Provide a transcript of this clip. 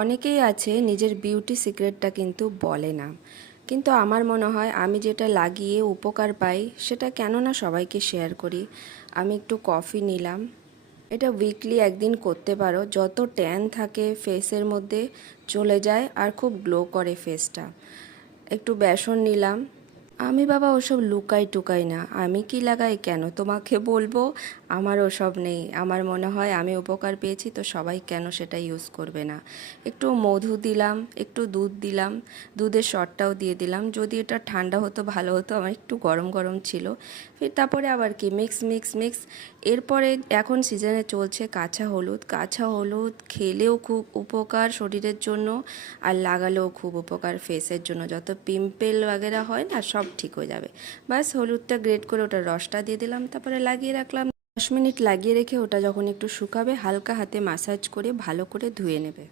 অনেকেই আছে নিজের বিউটি সিক্রেটটা কিন্তু বলে না, কিন্তু আমার মনে হয় আমি যেটা লাগিয়ে উপকার পাই সেটা কেন না সবাইকে শেয়ার করি। আমি একটু কফি নিলাম, এটা উইকলি একদিন করতে পারো, যত ট্যান থাকে ফেসের মধ্যে চলে যায় আর খুব গ্লো করে ফেসটা। একটু বেসন নিলাম। আমি বাবা ওসব লুকাই টুকাই না, আমি কি লাগাই কেন তোমাকে বলবো। আমার ওসব নেই, আমার মনে হয় আমি উপকার পেয়েছি তো সবাই কেন সেটা ইউজ করবে না। একটু মধু দিলাম, একটু দুধ দিলাম, দুধের শটটাও দিয়ে দিলাম। যদি এটা ঠান্ডা হতো ভালো হতো, আমার একটু গরম গরম ছিল। ফির তারপরে আবার কি মিক্স মিক্স মিক্স। এরপরে এখন সিজনে চলছে কাঁচা হলুদ। কাঁচা হলুদ খেলেও খুব উপকার শরীরের জন্য, আর লাগালেও খুব উপকার ফেসের জন্য। যত পিম্পল वगैरह হয় না, সব ঠিক হয়ে যাবে। বাস হলুদটা গ্রেট করে ওটার রসটা দিয়ে দিলাম, তারপরে লাগিয়ে রাখলাম। 10 মিনিট লাগিয়ে রেখে ওটা যখন একটু শুকাবে হালকা হাতে মাসাজ করে ভালো করে ধুয়ে নেবে।